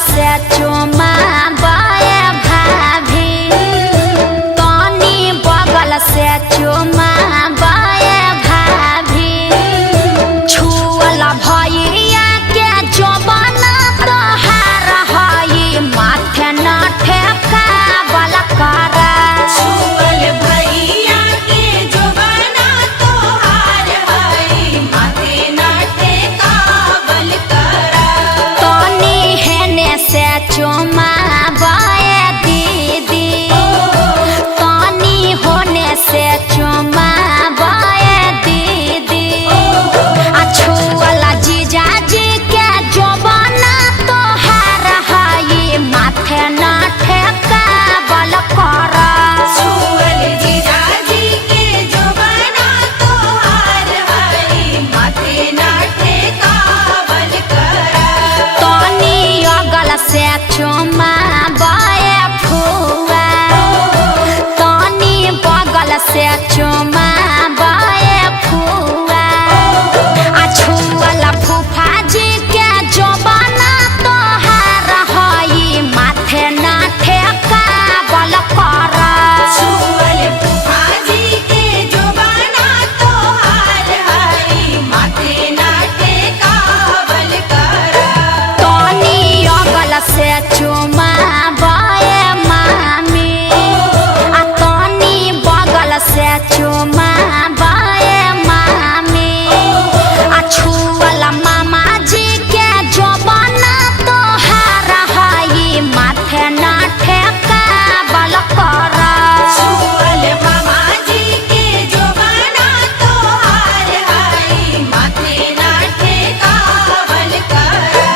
से चुमा बाए भाभी, तनी बगल से चुमा बाए भाभी, छुअल भैया के जोबना तोहार हई माथे न ठेकावल करा। छुअल भैया के जोबना तोहार हई माथे न ठेकावल करा। तनी हेने से चुमा बाए दीदी, तनी होने से चुमा बाए दीदी, आ छुअल जीजाजी के जोबना तोहार हई माथे न ठेकावल करा। छुअल जीजाजी के जोबना तोहार हई माथे न ठेकावल करा। तनी अगल से चुमा बाए फुआ, तनी बगल से चुमा बाए फुआ, आ छुअल फूफा जी के जोबना तोहार हई माथे न ठेकावल करा। छुअल फूफाजी के जोबना तोहार हई माथे न ठेकावल करा। तनी अगल से चुमा बाए मामी, आ तनी बगल से चुमा बाए मामी, आ छुअल मामा जी के जोबना तोहार हई माथे न ठेकावल करा। छुअल मामाजी के जोबना तोहार हई माथे न ठेकावल करा।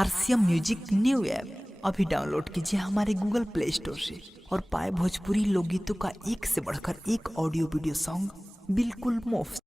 आरसीएम म्यूजिक न्यू ऐप अभी डाउनलोड कीजिए हमारे गूगल प्ले स्टोर से और पाए भोजपुरी लोकगीतों का एक से बढ़कर एक ऑडियो वीडियो सॉन्ग बिल्कुल मुफ्त।